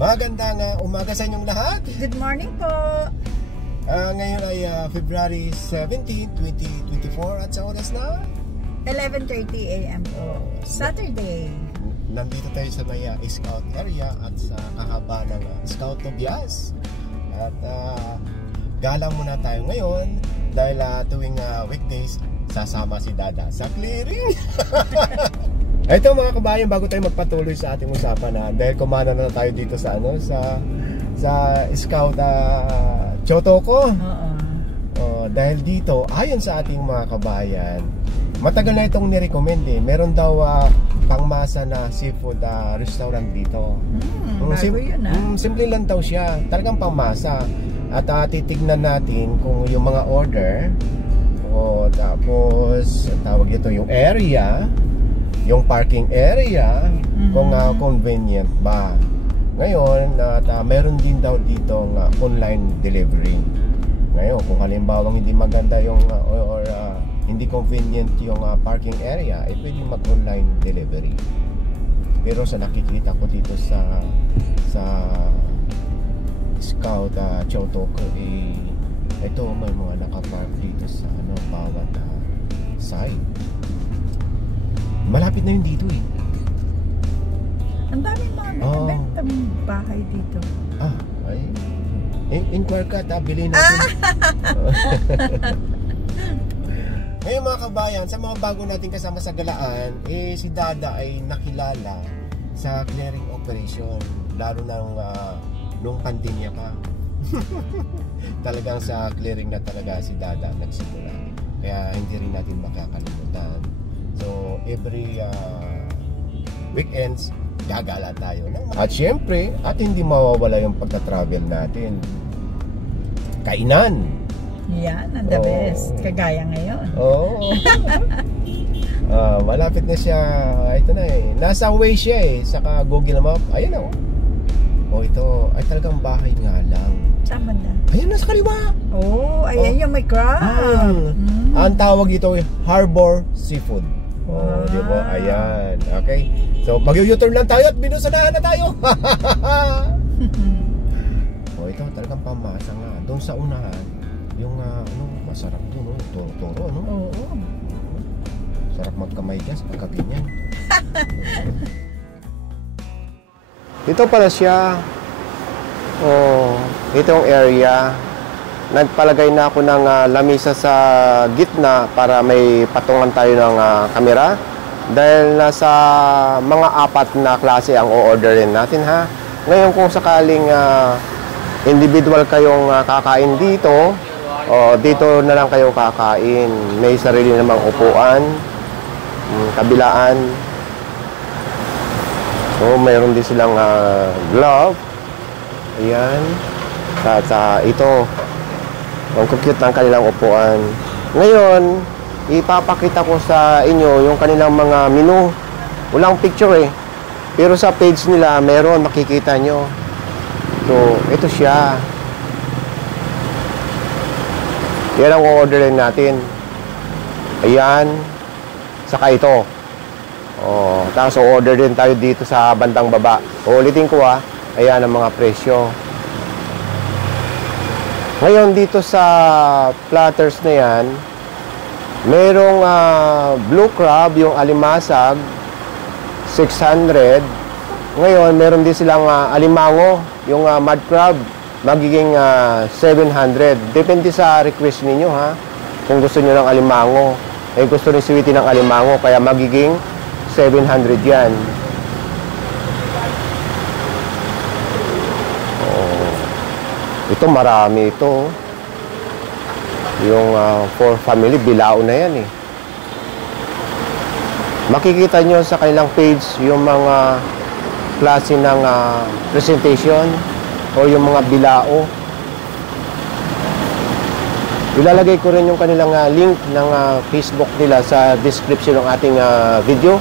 Magandang umaga sa inyong lahat. Good morning po. Ngayon ay February 17, 2024 at sa oras na 11:30 AM po. Saturday. Nandito tayo sa may Scout area at sa kahaba ng Scout Tobias. At gala muna tayo ngayon dahil tuwing weekdays sasama si Dada sa clearing. Ito mga kabayan, bago tayo magpatuloy sa ating usapan dahil kumana na tayo dito sa sa Scout Chotoko. Dahil dito, ayon sa ating mga kabayan, matagal na itong nirecommend Meron daw pangmasa na seafood restaurant dito. Simple lang daw siya, talagang pangmasa. At titignan natin kung yung mga order tapos tawag ito yung area, yung parking area, kung convenient ba. Ngayon, meron din daw dito online delivery. Ngayon, kung halimbawa hindi maganda yung or hindi convenient yung parking area, pwede mag-online delivery. Pero sa nakikita ko dito sa Scout Chotoko, ito may mga nakapark dito sa bawat side. Malapit na yun dito Ang daming mga binibentang bahay dito. Ay. Inquire ka, bilhin natin. Ngayon mga kabayan, sa mga bago natin kasama sa galaan, si Dada ay nakilala sa clearing operation. Lalo nung pandemya pa. Talagang sa clearing na talaga si Dada nagsimula. Kaya hindi rin natin makakalimutan. So every weekends gagala tayo. At syempre, hindi mawawala yung pagka-travel natin. Kainan. Yan, ang the best. Kagaya ngayon. Malapit na siya. Ito na nasa way siya saka Google Map. Ayan ito ay talagang bahay nga lang. Saan banda? Ayan, nasa kaliwa. Ayan yung may crab. Ang tawag ito Harbor Seafood. Di ba? Ayan. Okay. So, mag-U-turn lang tayo at binusanahan na tayo. Ito talagang pamasa nga. Doon sa unahan, yung masarap doon, toro-toro, sarap magkamay dyan sa pagkaganyan. Ito pala siya. Itong area. Nagpalagay na ako ng lamisa sa gitna para may patungan tayo ng kamera. Dahil nasa mga 4 na klase ang o-orderin natin Ngayon kung sakaling individual kayong kakain dito, dito na lang kayo kakain. May sarili namang upuan, kabilaan. Mayroon din silang glove. Ayan. At ito, ang cute ng kanilang upuan. Ngayon, ipapakita ko sa inyo yung kanilang mga menu. Walang picture pero sa page nila meron, makikita nyo. So, ito siya. Yan ang orderin natin. Ayan. Saka ito. Tapos order din tayo dito sa bandang baba. Ulitin ko ayan ang mga presyo. Ngayon dito sa platters na yan, merong blue crab, yung alimasag, 600. Ngayon, meron din silang alimango, yung mud crab, magiging 700. Depende sa request ninyo kung gusto nyo ng alimango. Gusto rin sweetie ng alimango, kaya magiging 700 yan. Ito marami ito. Yung for family, bilao na yan Makikita nyo sa kanilang page yung mga klase ng presentation o yung mga bilao. Ilalagay ko rin yung kanilang link ng Facebook nila sa description ng ating video.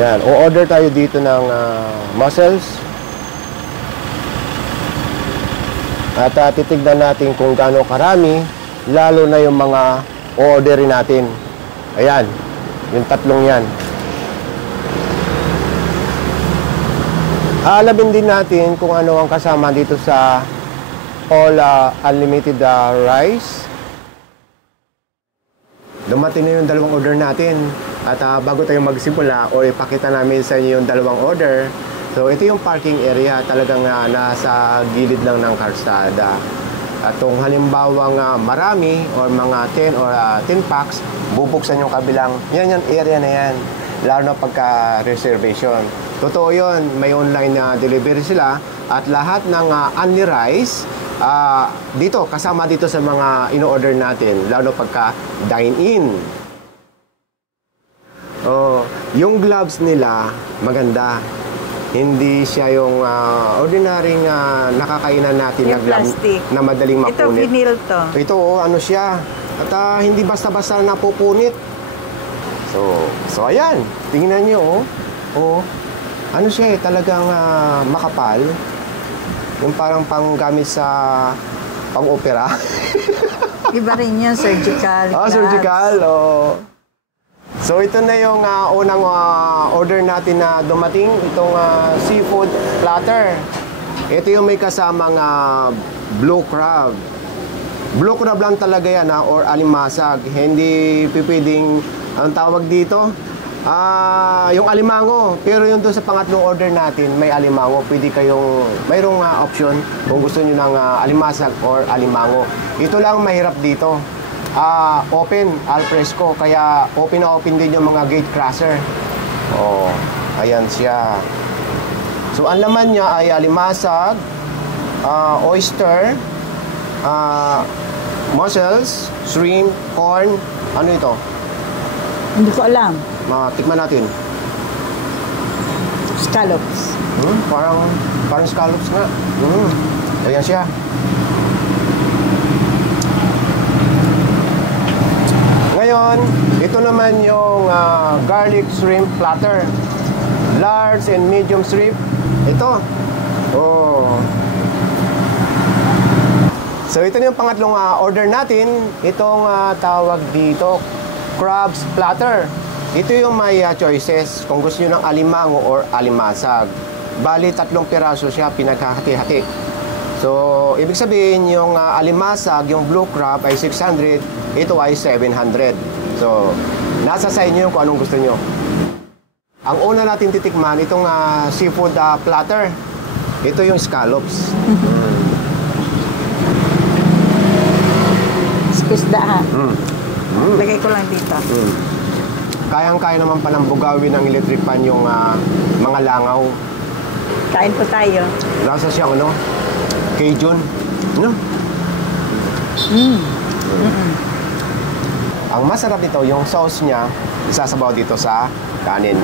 Yan, o-order tayo dito ng mussels. At titignan natin kung gaano karami, lalo na yung mga o-orderin natin. Ayan, yung tatlong yan. Alamin din natin kung ano ang kasama dito sa all unlimited rice. Dumating na yung dalawang order natin. At bago tayo magsimula o ipakita namin sa inyo yung dalawang order, so ito yung parking area, talagang nasa gilid lang ng kalsada. At kung halimbawang marami or mga 10 or 10 packs, bubuksan yung kabilang, yan yung area na yan, lalo na pagka-reservation. Totoo yun, may online na delivery sila at lahat ng unli rice, dito, kasama dito sa mga ino-order natin, lalo pagka dine-in. Oh, yung gloves nila maganda. Hindi siya yung ordinaryong nakakainan natin yung plastic na madaling mapunit. Ito vinyl to. Ito ano siya. At hindi basta-basta napupunit. So ayan, tingnan niyo oh. Ano siya talagang makapal. Yung parang panggamit sa pang-opera. Iba rin yun, surgical. Surgical. So ito na yung unang order natin na dumating, itong seafood platter. Ito yung may kasamang blue crab. Blue crab lang talaga yan or alimasag. Hindi pipwedeng, ang tawag dito, yung alimango. Pero yung doon sa pangatlong order natin, may alimango. Pwede kayong, mayroong option kung gusto nyo ng alimasag or alimango. Ito lang mahirap dito. Open, al fresco, kaya open na open din yung mga gate crusher. Ayan siya. So ang laman niya ay alimasag, oyster, mussels, shrimp, corn. Ano ito? Hindi ko alam. Tikman natin. Scallops. Parang scallops nga. Ayan siya. Ngayon, ito naman yung garlic shrimp platter. Large and medium shrimp. Ito. So ito na yung pangatlong order natin. Itong tawag dito, crabs platter. Ito yung may choices kung gusto nyo ng alimango or alimasag. Bali, 3 piraso siya, pinaghahati-hati. So, ibig sabihin, yung alimasag, yung blue crab ay 600, ito ay 700. So, nasa sa inyo kung anong gusto nyo. Ang una natin titikman, itong seafood platter. Ito yung scallops. Isda ha. Lagay ko lang dito. Kayang-kaya naman palang bugawin ng electric pan yung mga langaw. Kain po tayo. Nasa siyang Cajun. Ang masarap nito, yung sauce niya, isasabaw dito sa kanin.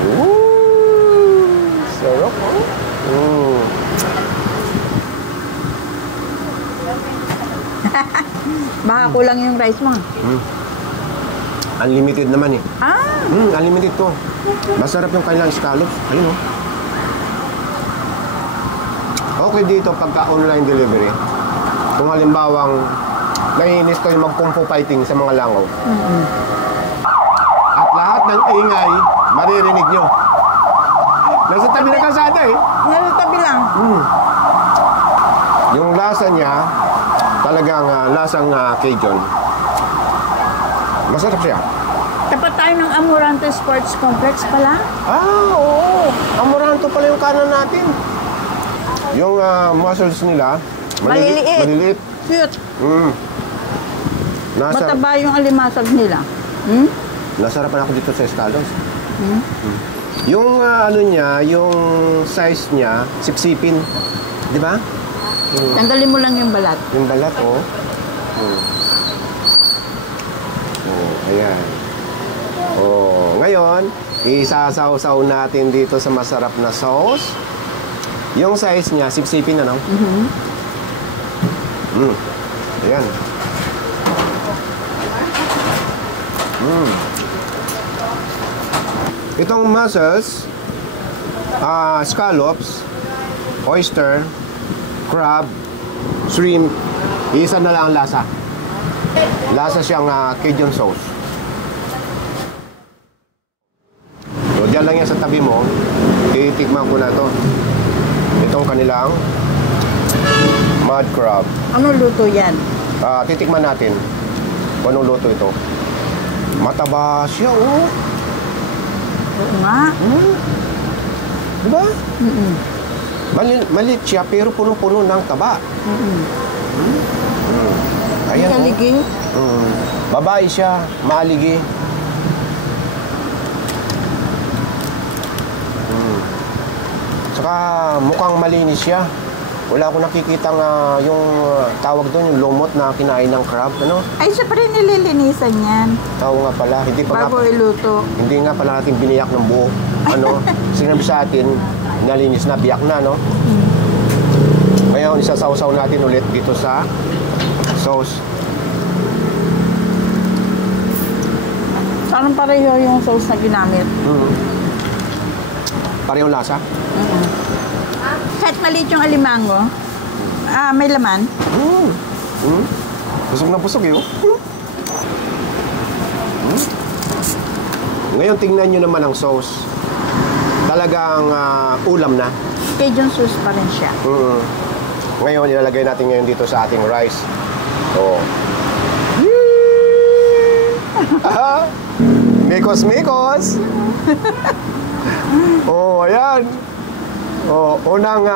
Sarap. Baka kulang yung rice mo. Unlimited naman unlimited to. Masarap yung kanilang scallops. Ayun Okay dito pagka online delivery. Kung halimbawang naiinis kayo mag-kung fu fighting sa mga langaw. At lahat ng ingay, maririnig nyo. Nasa tabi ng kalsada Nasa tabi lang. Yung lasa niya, talagang lasang Cajun. Masarap siya. Tapat tayo ng Amoranto Sports Complex pala. Oo. Amoranto pala yung kanan natin. Yung mussels nila, maliliit. Cute. Mataba yung alimasag nila. Nasarapan ako dito sa scallops. Yung ano niya, yung size niya, sipsipin. Di ba? Tanggalin mo lang yung balat. Yung balat, ayan. Ngayon, isasaw-saw natin dito sa masarap na sauce. Yung size niya, sipsipin ano? Ayan. Itong mussels, scallops, oyster, crab, shrimp. Isa na lang ang lasa. Lasa siyang Cajun sauce. So, dyan lang yan sa tabi mo. Titikman ko na to. Itong kanilang mud crab. Ano luto yan? Titikman natin kung anong luto ito. Mataba siya, oh. Oo nga. Diba? Maliit siya pero punong-puno ng taba. Ayan, Maligi? Babae siya, maligi. Saka mukhang malinis siya. Wala akong nakikita yung tawag doon, yung lumot na kinain ng crab, ano? Ay, siya pa rin nililinisan yan. Oo nga pala, bago iluto. Hindi nga pala natin biniyak ng buo. Ano? Sinabi sa atin, nalinis na, biyak na, no? Ngayon, isasawsaw natin ulit dito sa sauce. Parang pareho yung sauce na ginamit. Parehong lasa? Kahit maliit yung alimango, may laman. Busog na busog, yun. Ngayon, tingnan nyo naman ang sauce. Talagang ulam na. Cajun sauce pa rin siya. Ngayon, ilalagay natin ngayon dito sa ating rice. Oh. Mikos-mikos! Oh, ayan. Oh, unang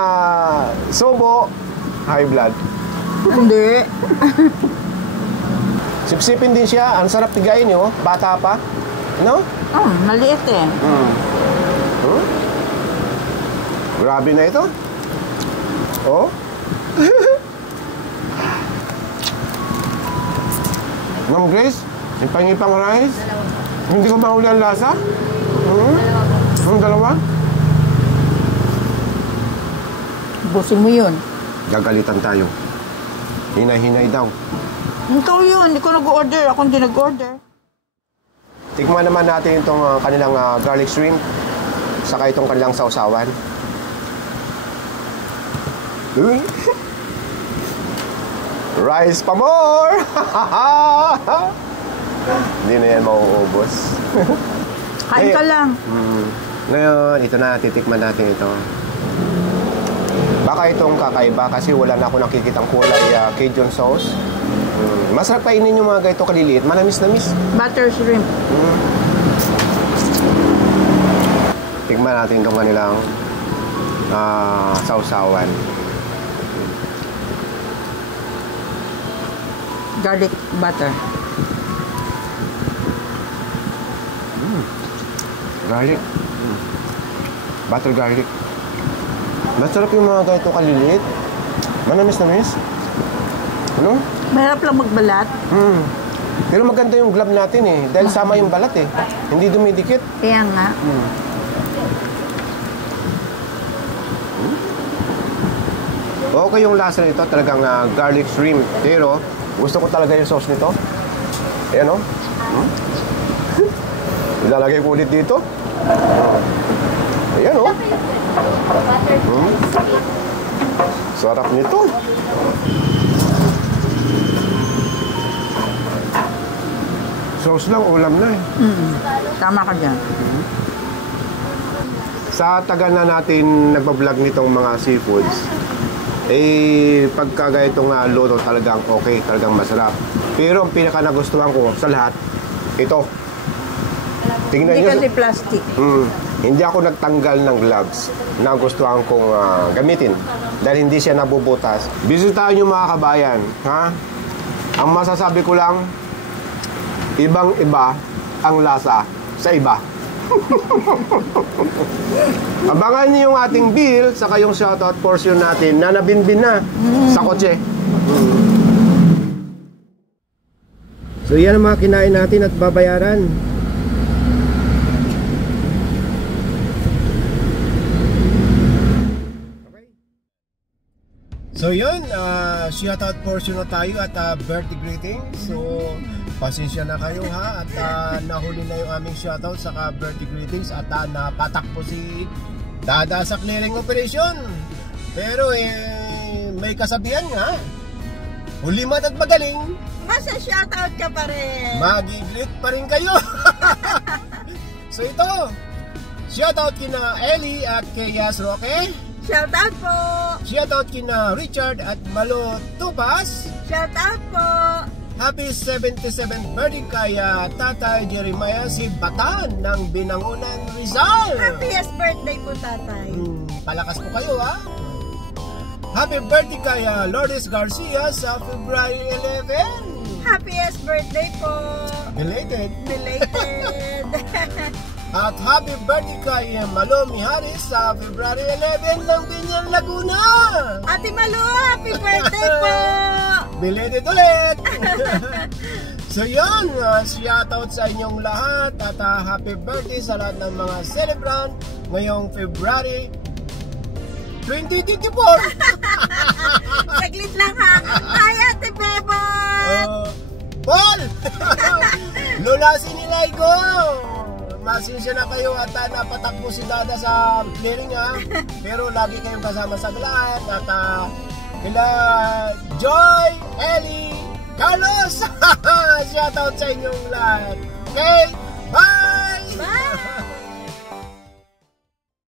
subo, high blood. Hindi. Sipsipin din siya. Ang sarap tigayin nyo. Bata pa. No? Maliit eh. Grabe na ito. Oh. Ma'am Grace, ipang rice. Hindi ko mahuli ang lasa. Ang dalawa. Busin mo yun. Gagalitan tayo. Hinay-hinay daw. Ikaw yun. Hindi ko nag-order. Ako hindi nag-order. Tikman naman natin itong kanilang garlic shrimp. Saka itong kanilang sausawan. Rice pa more! Hindi na yan mauubos. Kain ka lang. Ngayon, ito na. Titikman natin ito. Baka itong kakaiba kasi wala na ako nakikitang kulay Cajun sauce. Masarap kainin yung mga ganito kaliliit. Manamis-namis. Butter shrimp. Tikman natin itong kanilang sausawan. Garlic butter. Garlic. Butter garlic. Masarap yung mga ganito kaliliit. Manamis-namis. Ano? Mahirap lang magbalat. Pero maganda yung glove natin eh. Dahil sama yung balat eh. Hindi dumidikit. Kaya nga. Okay yung lasa nito. Talagang garlic shrimp. Pero gusto ko talaga yung sauce nito. Ayan o. Ilalagay ko ulit dito. Ayan o. Sarap nito. Sauce lang, ulam na eh. Tama ka dyan. Sa tagal na natin nagbablog nitong mga seafoods, pagka ganitong luto talagang okay, talagang masarap. Pero ang pinaka nagustuhan ko sa lahat, ito. Tingnan Hindi nyo. kasi plastic. Hindi ako nagtanggal ng gloves na gustuhan kong gamitin dahil hindi siya nabubutas. Bisitahin nyo mga kabayan, ha? Ang masasabi ko lang, ibang-iba ang lasa sa iba. Abangan niyo yung ating bill saka yung shoutout portion natin na nabinbin na sa kotse. So yan ang mga kinain natin at babayaran. So yun, shoutout portion na tayo at birthday greetings. So pasensya na kayo ha at nahuli na yung aming shoutout saka birthday greetings at napatak po si dada sa clearing operation. Pero may kasabihan nga, hulimat at magaling, Masa shoutout ka pa rin. magiglit pa rin kayo. So ito, shoutout kina Ellie at kay Yas Roque. Shoutout po. Shoutout kina Richard at Malo Tupas. Shoutout po. Happy 77th birthday kay Tatay Jeremiah si Batan ng Binangonan, Rizal. Happiest birthday po, tatay. Palakas po kayo ha. Happy birthday kay Lourdes Garcia sa February 11. Happiest birthday po. Belated. Belated. At happy birthday kay Malo Miharis sa February 11 ng Binyan, Laguna. Ate Malu, happy birthday po. Belated ulit. So yun, shoutout sa inyong lahat at happy birthday sa lahat ng mga celebrant ngayong February 2024. Saglit lang ha. Hi, Ate Bebot. Paul! Lulasin ni Laigo! Masinsya na kayo at napatakbo si Dada sa clearing ha. Pero lagi kayong kasama sa galaan at kila Joy, Ellie, Carlos! Shoutout sa inyong lahat. Okay?